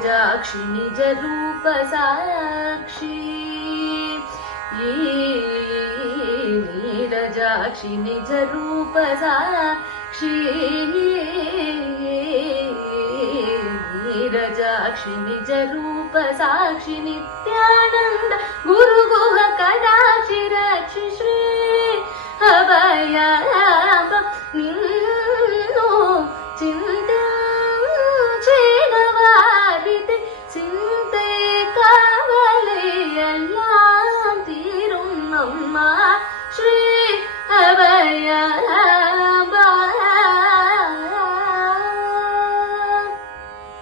ನೀರಜಾಕ್ಷಿ ನಿಜ ರೂಪ ಸಾಕ್ಷಿ ನೀರಜಾಕ್ಷಿ ನಿಜ ರೂಪ ಸಾಕ್ಷಿ ನೀರಜಾಕ್ಷಿ ನಿಜ ರೂಪ ಸಾಕ್ಷಿ ನಿತ್ಯಾನಂದ ಗುರು ಗುಹ ಕದಾಕ್ಷಿ ರಕ್ಷಿ ಶ್ರೀ ಅಭಯಾಭ ನೀನು ಚಿಂತೆನವಾರಿತೆ ಚಿಂತೆ ಕಾವಲೆಯೆಲ್ಲ ತೀರುಮ್ಮಮ್ಮ ಶ್ರೀ ಅಭಯ